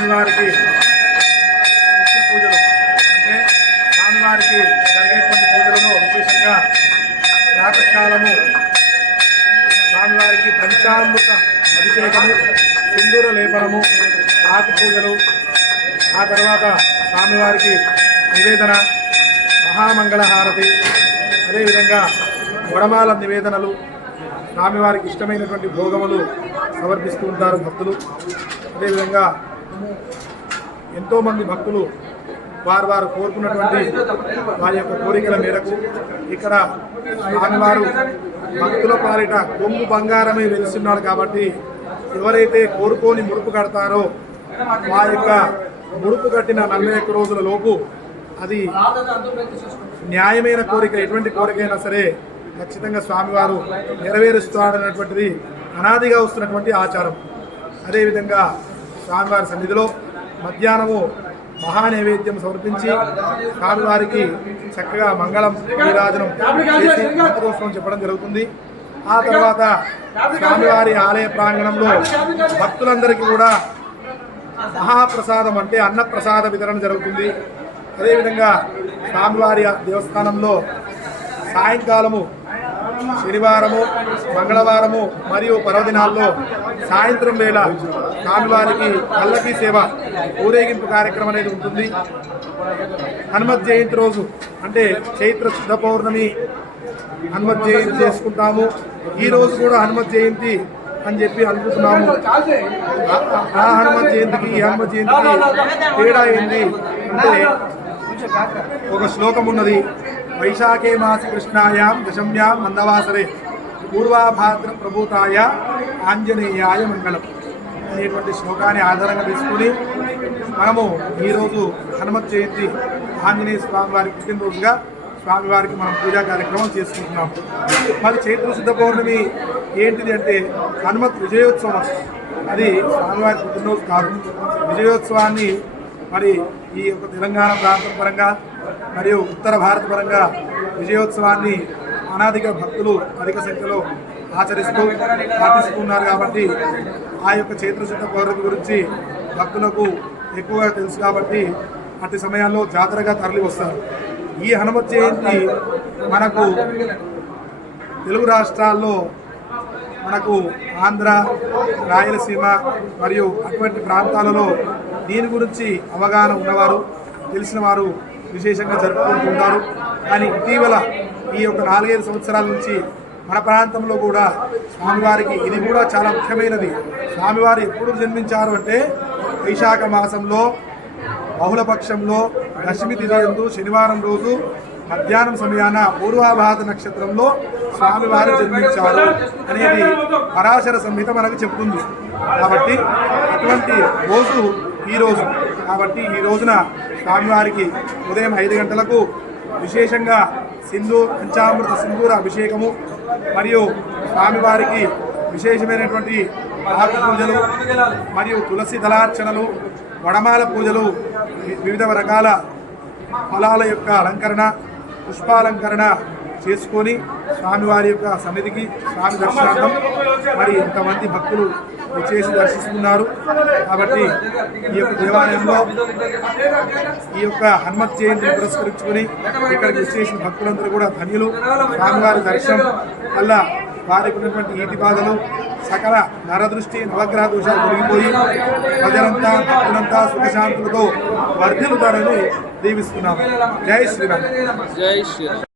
స్వామివారికి నిత్య పూజలు అంటే స్వామివారికి జరిగేటువంటి పూజలలో విశేషంగా ప్రాతకాలము స్వామివారికి పంచామృత అభిషేకము, సింధూర లేపనము, ఆకు పూజలు, ఆ తర్వాత స్వామివారికి నివేదన, మహామంగళహారతి, అదేవిధంగా వడమాల నివేదనలు, స్వామివారికి ఇష్టమైనటువంటి భోగములు సమర్పిస్తూ ఉంటారు భక్తులు. అదేవిధంగా ఎంతోమంది భక్తులు వారు కోరుకున్నటువంటి వారి యొక్క కోరికల మేరకు ఇక్కడ స్వామివారు భక్తుల పాలిట కొంగు బంగారమే వెలుస్తున్నాడు. కాబట్టి ఎవరైతే కోరుకొని ముడుపు కడతారో ఆ యొక్క ముడుపు కట్టిన 41 రోజుల లోపు అది న్యాయమైన కోరిక, ఎటువంటి కోరికైనా సరే ఖచ్చితంగా స్వామివారు నెరవేరుస్తాడన్నటువంటిది అనాదిగా వస్తున్నటువంటి ఆచారం. అదేవిధంగా స్వామివారి సన్నిధిలో మధ్యాహ్నము మహానైవేద్యం సమర్పించి స్వామివారికి చక్కగా మంగళం నీరాజనం చేసి మంత్రోత్సవం చెప్పడం జరుగుతుంది. ఆ తర్వాత స్వామివారి ఆలయ ప్రాంగణంలో భక్తులందరికీ కూడా మహాప్రసాదం అంటే అన్నప్రసాద వితరణ జరుగుతుంది. అదేవిధంగా స్వామివారి దేవస్థానంలో సాయంకాలము శనివారము, మంగళవారము మరియు పర్వదినాల్లో సాయంత్రం వేళ స్వామివారికి పల్లకీ సేవ ఊరేగింపు కార్యక్రమం అనేది ఉంటుంది. హనుమత్ జయంతి రోజు అంటే చైత్ర శుద్ధ పౌర్ణమి హనుమత్ జయంతి చేసుకుంటాము. ఈ రోజు కూడా హనుమత్ జయంతి అని చెప్పి అనుకుంటున్నాము. ఆ హనుమత్ జయంతికి ఈ హనుమత్ జయంతికి తేడా ఏంటి అంటే ఒక శ్లోకం ఉన్నది. వైశాఖే మాసి కృష్ణాయాం దశమ్యాం మందవాసరే పూర్వాభాద్ర ప్రభూతాయ ఆంజనేయాయ మంగళం అనేటువంటి శ్లోకాన్ని ఆధారంగా తీసుకుని మనము ఈరోజు హనుమత్ జయంతి ఆంజనేయ స్వామి వారి పుట్టినరోజుగా స్వామివారికి మనం పూజా కార్యక్రమం చేసుకుంటున్నాము. మరి చైత్ర శుద్ధ పౌర్ణమి ఏంటిది అంటే హనుమత్ విజయోత్సవం. అది స్వామివారి పుట్టినరోజు కాదు. విజయోత్సవాన్ని మరి ఈ యొక్క తెలంగాణ ప్రాంతం పరంగా మరియు ఉత్తర భారత పరంగా విజయోత్సవాన్ని అనాదిగా భక్తులు అధిక సంఖ్యలో ఆచరిస్తూ పాటిస్తున్నారు. కాబట్టి ఆ యొక్క చైత్రశుద్ధ పౌర్ణమి గురించి భక్తులకు ఎక్కువగా తెలుసు. కాబట్టి అట్టి సమయాల్లో జాతరగా తరలి వస్తారు. ఈ హనుమత్ జయంతి మనకు తెలుగు రాష్ట్రాల్లో మనకు ఆంధ్ర, రాయలసీమ మరియు అటువంటి ప్రాంతాలలో దీని గురించి అవగాహన ఉన్నవారు, తెలిసిన వారు విశేషంగా జరుపుకుంటుంటారు. కానీ ఇటీవల ఈ యొక్క 4-5 సంవత్సరాల నుంచి మన ప్రాంతంలో కూడా స్వామివారికి ఇది కూడా చాలా ముఖ్యమైనది. స్వామివారు ఎప్పుడు జన్మించారు అంటే వైశాఖ మాసంలో బహుళపక్షంలో దశమి తిథి యందు శనివారం రోజు మధ్యాహ్నం సమయాన పూర్వాభాద్ర నక్షత్రంలో స్వామివారు జన్మించారు అనేది పరాశర సంహిత మనకు చెబుతుంది. కాబట్టి అటువంటి రోజు ఈరోజు. కాబట్టి ఈ రోజున స్వామివారికి ఉదయం 5 గంటలకు విశేషంగా పంచామృత సింధూర అభిషేకము మరియు స్వామివారికి విశేషమైనటువంటి ఆకు పూజలు మరియు తులసి దళార్చనలు, వడమాల పూజలు, వివిధ రకాల ఫలాల యొక్క అలంకరణ, పుష్పాలంకరణ చేసుకొని స్వామివారి యొక్క సన్నిధికి స్వామి దర్శనార్థం మరి ఇంతమంది భక్తులు చేసి దర్శిస్తున్నారు. కాబట్టి ఈ యొక్క దేవాలయంలో ఈ యొక్క హనుమత్ జయంతిని పురస్కరించుకొని ఇక్కడికి విచ్చేసిన భక్తులందరూ కూడా ధన్యులు. స్వామివారి దర్శనం వల్ల వారికి ఉన్నటువంటి ఈతి బాధలు, సకల నరదృష్టి, నవగ్రహ దోషాలు తొలగిపోయి ప్రజలంతా భక్తులంతా సుఖశాంతులతో వర్ధిల్లుతారని దీవిస్తున్నాము. జై శ్రీరామ్. జై శ్రీరామ్.